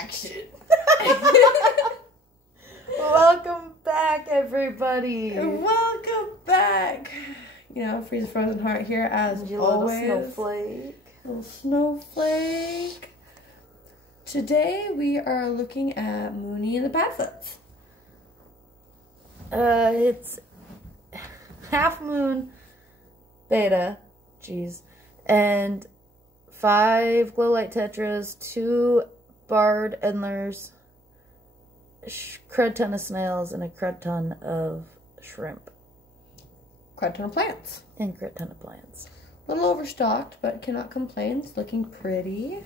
Action. Welcome back, everybody. Welcome back. You know, Freeze a Frozen Heart here as You always. little snowflake. Little snowflake. Today we are looking at Mooney and the Padlets. It's half moon, beta, and 5 glow light tetras, 2 barred endlers, crud ton of snails, and a crud ton of shrimp. Crud ton of plants. And crud ton of plants. A little overstocked, but cannot complain. It's looking pretty.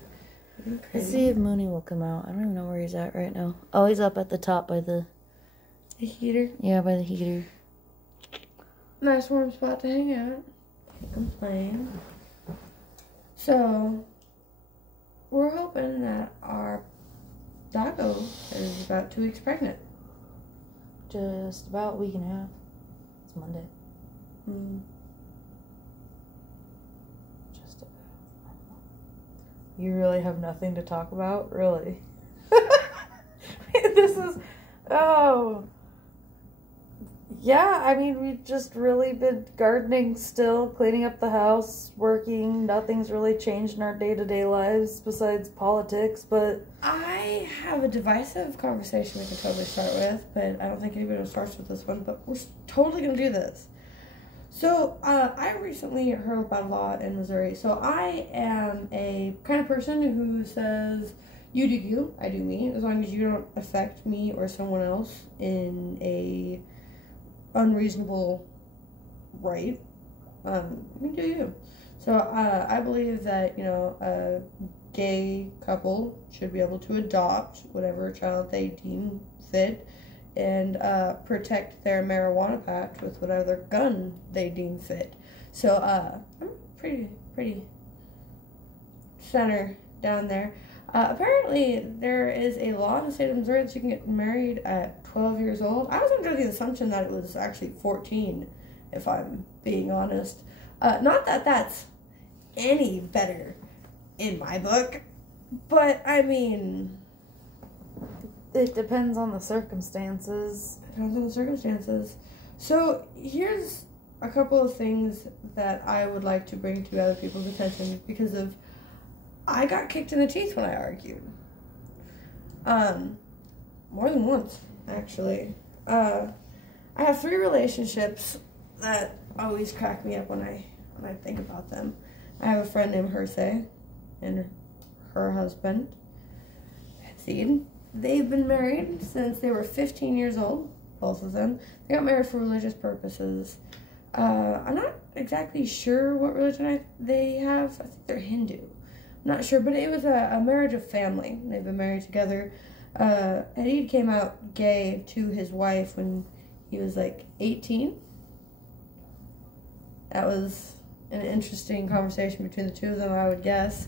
Let's see if Mooney will come out. I don't even know where he's at right now. Oh, he's up at the top by the heater. Yeah, by the heater. Nice warm spot to hang out. Can't complain. So, we're hoping that our doggo is about 2 weeks pregnant. Just about a week and a half. It's Monday. Just about. You really have nothing to talk about? Really? This is... Oh... Yeah, I mean, we've just really been gardening still, cleaning up the house, working. Nothing's really changed in our day-to-day lives besides politics, but... I have a divisive conversation we can totally start with, but I don't think anybody will start with this one, but we're totally going to do this. So, I recently heard about a law in Missouri. So, I am a kind of person who says, you do you, I do me, as long as you don't affect me or someone else in a unreasonable right, you do you. So I believe that, you know, a gay couple should be able to adopt whatever child they deem fit and protect their marijuana patch with whatever gun they deem fit. So I'm pretty center down there. Apparently, there is a law in the state of Missouri that you can get married at 12 years old. I was under the assumption that it was actually 14, if I'm being honest. Not that that's any better in my book, but I mean... It depends on the circumstances. Depends on the circumstances. So, here's a couple of things that I would like to bring to other people's attention because of... I got kicked in the teeth when I argued. More than once, actually. I have 3 relationships that always crack me up when I think about them. I have a friend named Hersey and her husband, Seed. They've been married since they were 15 years old, both of them. They got married for religious purposes. I'm not exactly sure what religion they have. I think they're Hindu. Not sure, but it was a marriage of family. They've been married together. Hadid came out gay to his wife when he was like 18. That was an interesting conversation between the two of them, I would guess.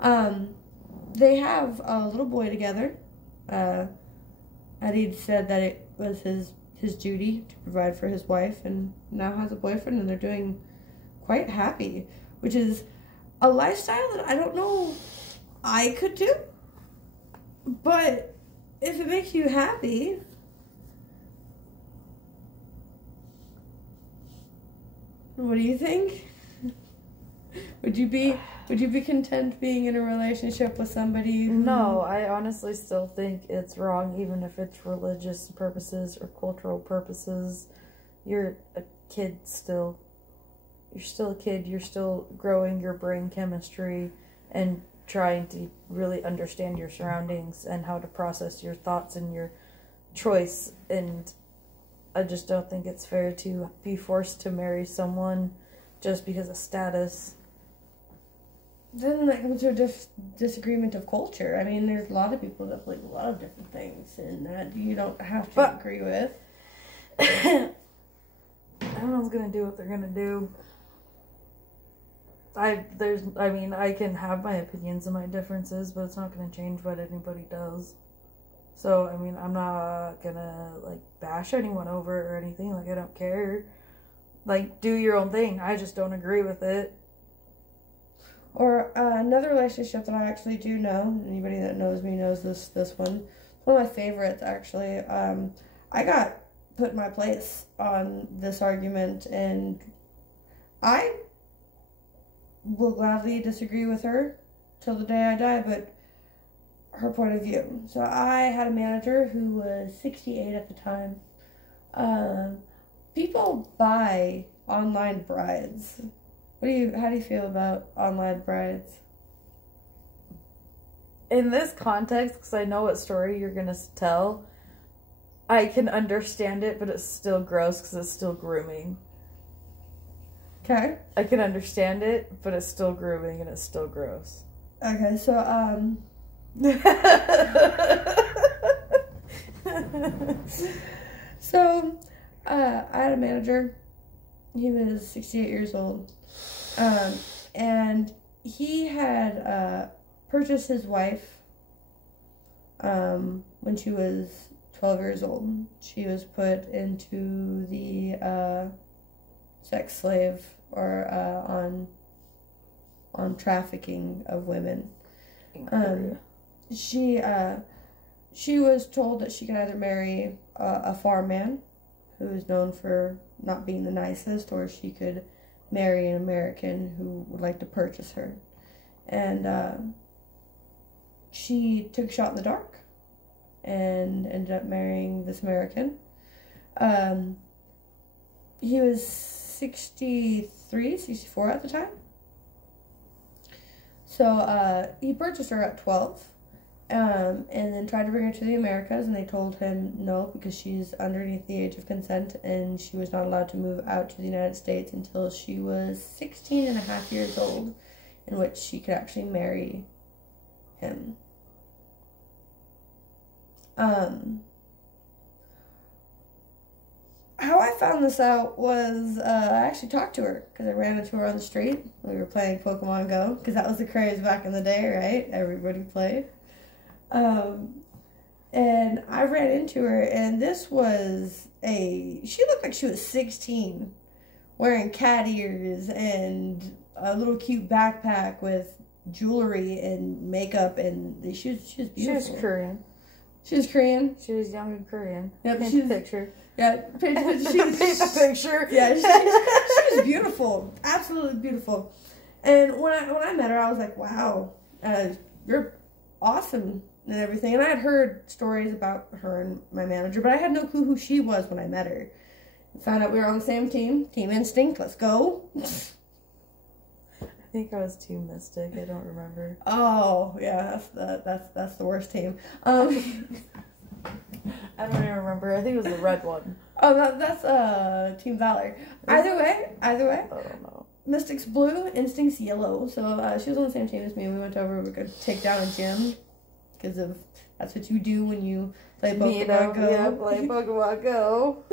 They have a little boy together. Hadid said that it was his duty to provide for his wife, and now has a boyfriend, and they're doing quite happy, which is a lifestyle that I don't know I could do, but if it makes you happy, what do you think? Would you be content being in a relationship with somebody who... No, I honestly still think it's wrong, even if it's religious purposes or cultural purposes. You're a kid still. You're still a kid, you're still growing your brain chemistry and trying to really understand your surroundings and how to process your thoughts and your choice. And I just don't think it's fair to be forced to marry someone just because of status. Then that comes to a disagreement of culture. I mean, there's a lot of people that believe a lot of different things and that you don't have to agree with. Everyone's gonna do what they're gonna do. I can have my opinions and my differences, but it's not going to change what anybody does. So, I mean, I'm not going to, like, bash anyone over it or anything. Like, I don't care. Like, do your own thing. I just don't agree with it. Or another relationship that I actually do know. Anybody that knows me knows this one. It's one of my favorites, actually. I got put in my place on this argument, and I will gladly disagree with her till the day I die, but her point of view. So I had a manager who was 68 at the time. People buy online brides. How do you feel about online brides? In this context, because I know what story you're going to tell, I can understand it, but it's still gross because it's still grooming. Okay. I can understand it, but it's still grooming and it's still gross. Okay, so, I had a manager. He was 68 years old. And he had purchased his wife when she was 12 years old. She was put into the sex slave or on trafficking of women. She was told that she could either marry a farm man who is known for not being the nicest, or she could marry an American who would like to purchase her. And she took a shot in the dark and ended up marrying this American. He was 63, 64 at the time. So he purchased her at 12. And then tried to bring her to the Americas, and they told him no, because she's underneath the age of consent, and she was not allowed to move out to the United States until she was 16 and a half years old, in which she could actually marry him. How I found this out was I actually talked to her because I ran into her on the street. We were playing Pokemon Go, because that was the craze back in the day, right? Everybody played. And I ran into her, and this was she looked like she was 16, wearing cat ears and a little cute backpack with jewelry and makeup, and she was beautiful. She was Korean. She was Korean? She was young and Korean. Yep, Paint a picture. Yeah, paint a picture. Yeah, she was beautiful. Absolutely beautiful. And when I met her, I was like, wow, you're awesome and everything. And I had heard stories about her and my manager, but I had no clue who she was when I met her. I found out we were on the same team. Team Instinct, let's go. I think I was Team Mystic. I don't remember. Oh, yeah, that's the worst team. I don't even remember. I think it was the red one. Oh, that's Team Valor. Either way. I don't know. Mystic's blue, Instinct's yellow. So she was on the same team as me. We went over. We could take down a gym because that's what you do when you play Pokemon Go. Yeah, play Pokemon Go.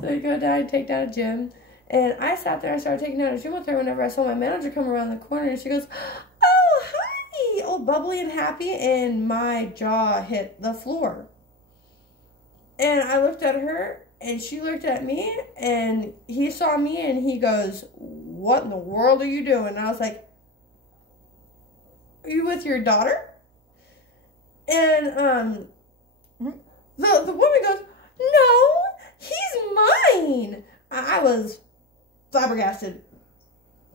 So you go down and take down a gym. And I sat there. I started taking down a gym with her whenever I saw my manager come around the corner, and she goes, "Oh, hi!" All bubbly and happy, and my jaw hit the floor. And I looked at her, and she looked at me, and he saw me, and he goes, "What in the world are you doing?" And I was like, "Are you with your daughter?" And the woman goes, "No, he's mine." I was flabbergasted.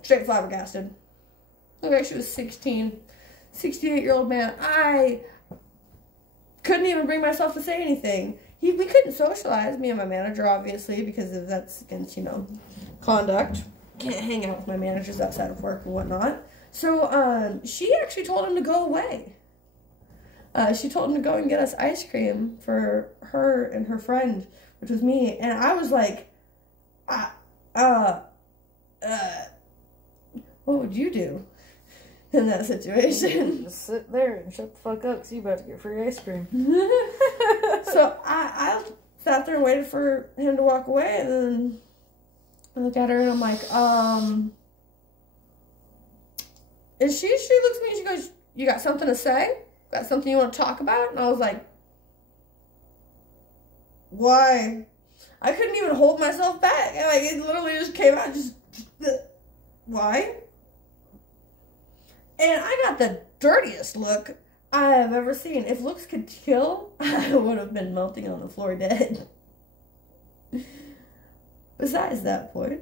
Straight flabbergasted. Okay, she was 16. 68-year-old man. I couldn't even bring myself to say anything. We couldn't socialize, me and my manager, obviously, because that's against, conduct. Can't hang out with my managers outside of work and whatnot. So, she actually told him to go away. She told him to go and get us ice cream for her and her friend, which was me. And I was like, what would you do in that situation? Just sit there and shut the fuck up because you about to get free ice cream. So I sat there and waited for him to walk away, and then I look at her and I'm like, and she looks at me and she goes, "You got something to say? Got something you want to talk about?" And I was like, "Why?" I couldn't even hold myself back. It literally just came out. Why? And I got the dirtiest look I have ever seen. If looks could kill, I would have been melting on the floor dead. Besides that point,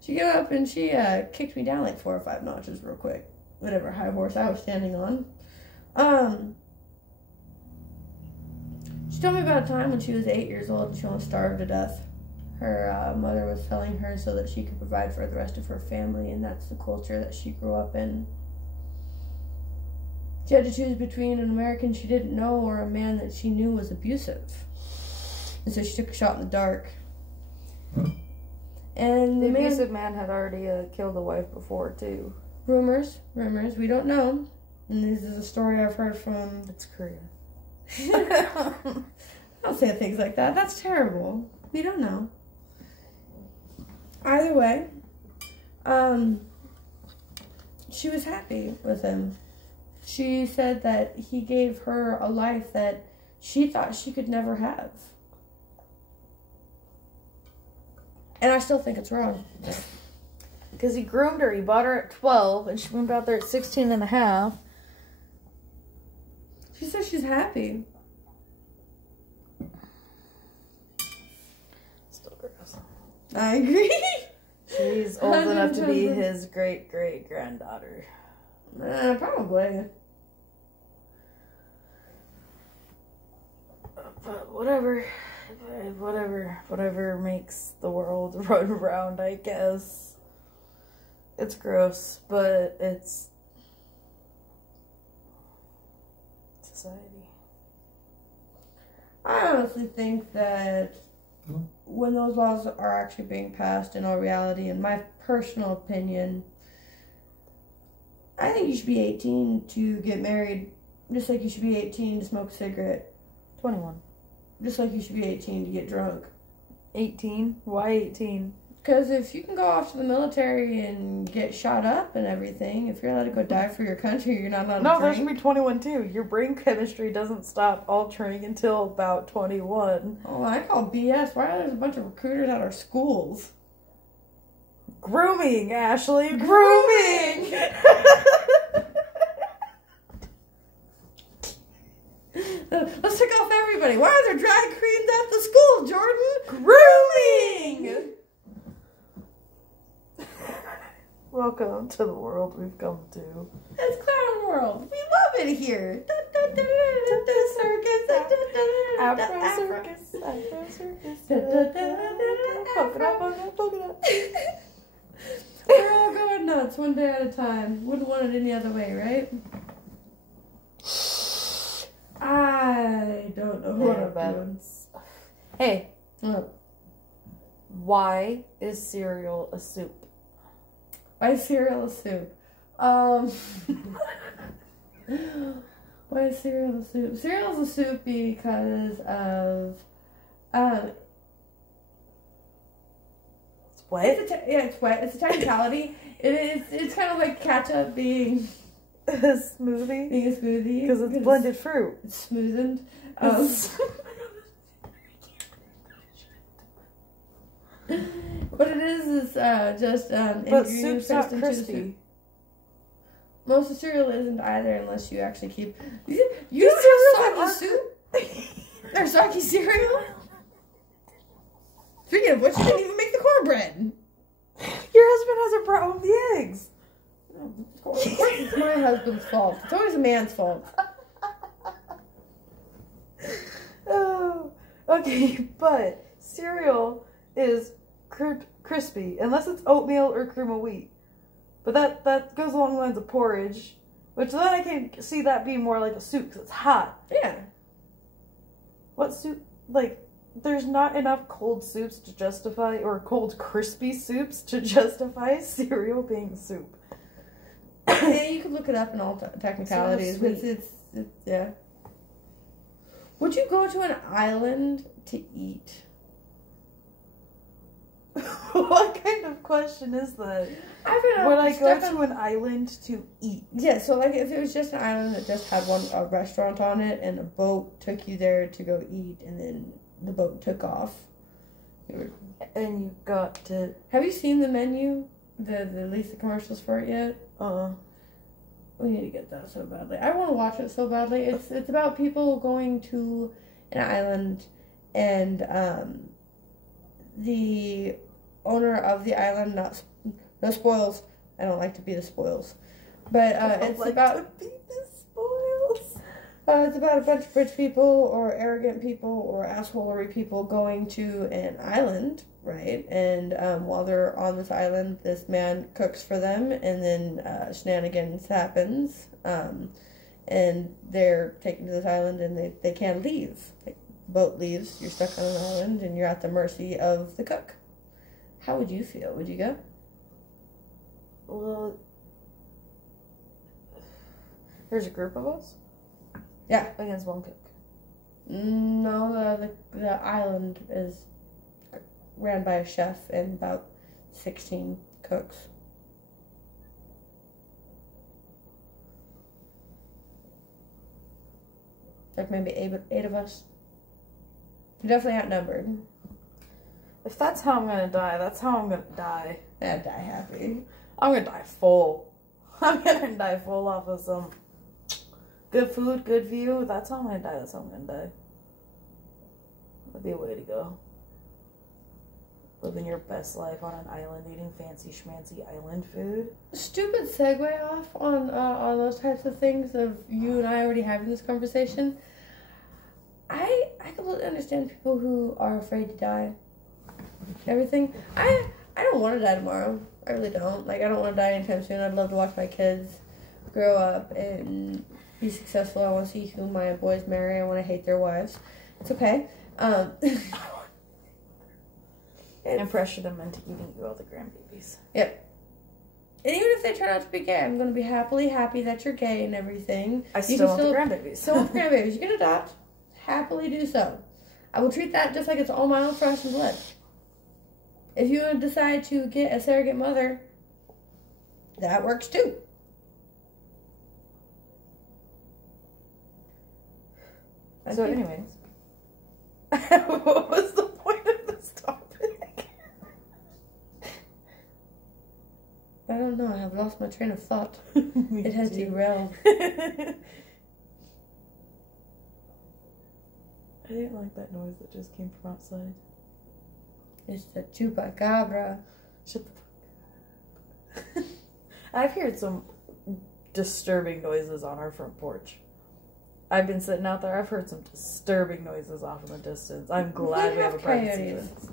she came up and she kicked me down like 4 or 5 notches real quick. Whatever high horse I was standing on. She told me about a time when she was 8 years old and she almost starved to death. Her mother was selling her so that she could provide for the rest of her family, and that's the culture that she grew up in. She had to choose between an American she didn't know or a man that she knew was abusive. And so she took a shot in the dark. And the abusive man had already killed a wife before, too. Rumors, we don't know. And this is a story I've heard from... It's Korea. Don't say things like that. That's terrible. We don't know. Either way, she was happy with him. She said that he gave her a life that she thought she could never have. And I still think it's wrong. Because he groomed her. He bought her at 12, and she moved out there at 16 and a half. She says she's happy. Still gross. I agree. She's old enough to be his great-great-granddaughter. Probably. But whatever makes the world run around, I guess. It's gross, but it's society. I honestly think that when those laws are actually being passed in all reality, in my personal opinion, I think you should be 18 to get married, just like you should be 18 to smoke a cigarette. 21. Just like you should be 18 to get drunk. 18? Why 18? Because if you can go off to the military and get shot up and everything, if you're allowed to go die for your country, you're not allowed to drink. No, there should be 21 too. Your brain chemistry doesn't stop altering until about 21. Oh, I call BS. Why are there a bunch of recruiters at our schools? Grooming, Ashley. Grooming! Let's take off everybody. Why are there drag queens at the school, Jordan? Grooming! Welcome to the world we've come to. It's Clown World. We love it here. Afro circus. We're all going nuts one day at a time. Wouldn't want it any other way, right? I don't know what I'm doing. Hey. What? Why is cereal a soup? Why is cereal a soup? Why is cereal a soup? Cereal's a soup because of it's wet. It's wet. It's a technicality. It's kind of like ketchup being a smoothie. Being a smoothie because it's blended fruit. It's smoothened. What it is just but soup's not crispy. Most of cereal isn't either, unless you actually keep. You don't have soggy soup. There's soggy cereal. Speaking of which, you didn't even make the cornbread. Your husband hasn't brought home the eggs. Of course, it's my husband's fault. It's always a man's fault. Oh, okay, but cereal is crispy, unless it's oatmeal or cream of wheat. But that goes along the lines of porridge, which then I can see that being more like a soup because it's hot. Yeah. What soup? Like, there's not enough cold soups to justify, or cold crispy soups to justify cereal being a soup. Yeah, you could look it up in all technicalities. It's yeah. Would you go to an island to eat? What kind of question is that? Would I go to an island to eat? Yeah, so like if it was just an island that just had a restaurant on it and a boat took you there to go eat and then the boat took off. And you got to... Have you seen the menu? At least the commercials for it yet? We need to get that so badly. I want to watch it so badly. It's about people going to an island, and the owner of the island, no spoils. I don't like to be the spoils, but it's like about to be the spoils. It's about a bunch of rich people or arrogant people or assholery people going to an island, right? And while they're on this island, this man cooks for them, and then shenanigans happens, and they're taken to this island, and they can't leave. Like, the boat leaves, you're stuck on an island, and you're at the mercy of the cook. How would you feel? Would you go? Well, there's a group of us? Yeah. Against one cook. No, the island is ran by a chef and about 16 cooks. Like maybe eight of us. We're definitely outnumbered. If that's how I'm gonna die, that's how I'm gonna die. I'd die happy. I'm gonna die full. I'm gonna die full off of some good food, good view. That's how I'm gonna die. That's how I'm gonna die. That'd be a way to go. Living your best life on an island, eating fancy schmancy island food. Stupid segue off on those types of things of you and I already having this conversation. I completely understand people who are afraid to die. Everything. I don't want to die tomorrow. I really don't. Like, I don't want to die anytime soon. I'd love to watch my kids grow up and be successful. I want to see who my boys marry. I want to hate their wives. It's okay. And pressure them into eating you all the grandbabies. Yep. And even if they turn out to be gay, I'm going to be happy that you're gay and everything. I still want the grandbabies. Still want the grandbabies. You can adopt. Happily do so. I will treat that just like it's all my own flesh and blood. If you decide to get a surrogate mother, that works too. So anyways, what was the point of this topic? I don't know. I have lost my train of thought. It has derailed. I didn't like that noise that just came from outside. It's the chupacabra. Shut the fuck up. I've heard some disturbing noises on our front porch. I've been sitting out there. I've heard some disturbing noises off in the distance. I'm glad we have a privacy fence.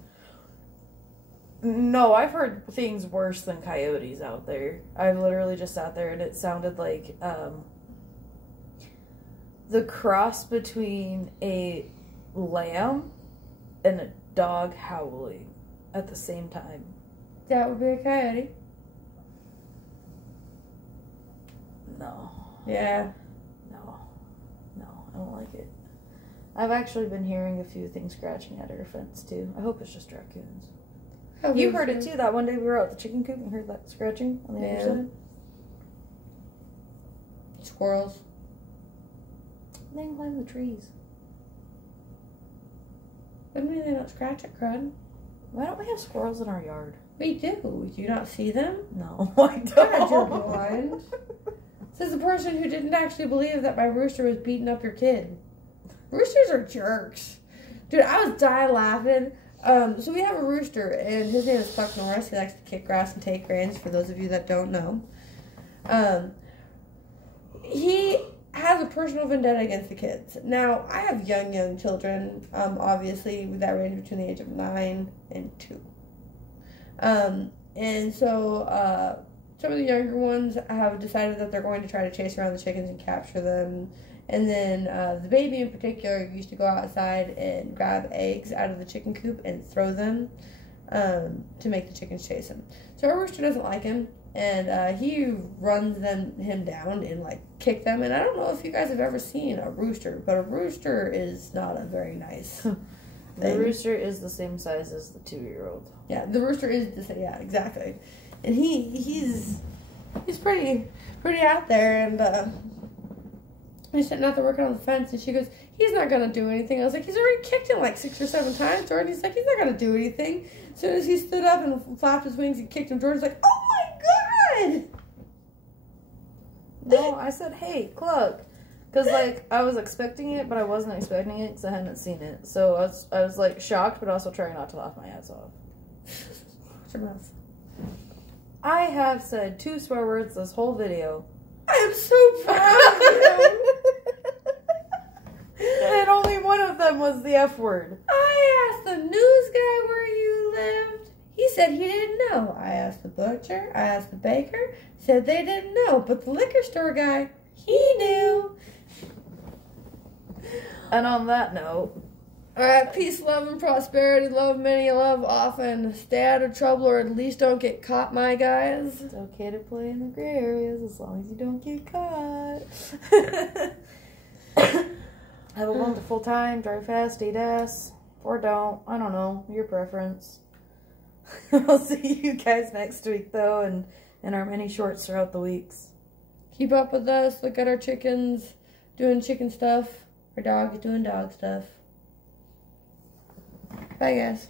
No, I've heard things worse than coyotes out there. I've literally just sat there and it sounded like the cross between a lamb and a dog howling at the same time. That would be a coyote. No. Yeah. No, I don't like it. I've actually been hearing a few things scratching at our fence too. I hope it's just raccoons. You heard it too. That one day we were out at the chicken coop and heard that scratching on the other side. Squirrels. They can climb the trees. What do they not scratch at, crud? Why don't we have squirrels in our yard? We do. Do you not see them? No, I don't. God, you're blind. Says the person who didn't actually believe that my rooster was beating up your kid. Roosters are jerks. Dude, I was dying laughing. So we have a rooster, and his name is Puck Norris. He likes to kick grass and take grains, for those of you that don't know. He has a personal vendetta against the kids. Now, I have young children, obviously, that range between the age of 9 and 2. And so, some of the younger ones have decided that they're going to try to chase around the chickens and capture them. And then the baby in particular used to go outside and grab eggs out of the chicken coop and throw them to make the chickens chase him. So our rooster doesn't like him, and he runs him down and like kick them. And I don't know if you guys have ever seen a rooster, but a rooster is not a very nice thing. The rooster is the same size as the 2-year-old. Yeah, the rooster is the same. Yeah, exactly. And he's pretty out there, and he's sitting out there working on the fence, and she goes, he's not gonna do anything. I was like, he's already kicked him like 6 or 7 times, Jordan. He's like, he's not gonna do anything. As soon as he stood up and flapped his wings and kicked him, Jordan's like, oh my god! No, I said, hey, Cluck. Because, like, I was expecting it, but I wasn't expecting it because I hadn't seen it. So I was, like, shocked, but also trying not to laugh my ass off. Watch your mouth. I have said 2 swear words this whole video. I am so proud of you. And only one of them was the F word. I asked the news guy where you lived. He said he didn't know. I asked the butcher. I asked the baker. Said they didn't know. But the liquor store guy, he knew. And on that note, Alright, peace, love, and prosperity. Love many, love often. Stay out of trouble or at least don't get caught, my guys. it's okay to play in the gray areas as long as you don't get caught. Have a wonderful time. Drive fast, eat ass. Or don't. I don't know. Your preference. I'll see you guys next week, though, and in our mini shorts throughout the weeks. Keep up with us. Look at our chickens doing chicken stuff. Our dog is doing dog stuff. Bye, guys.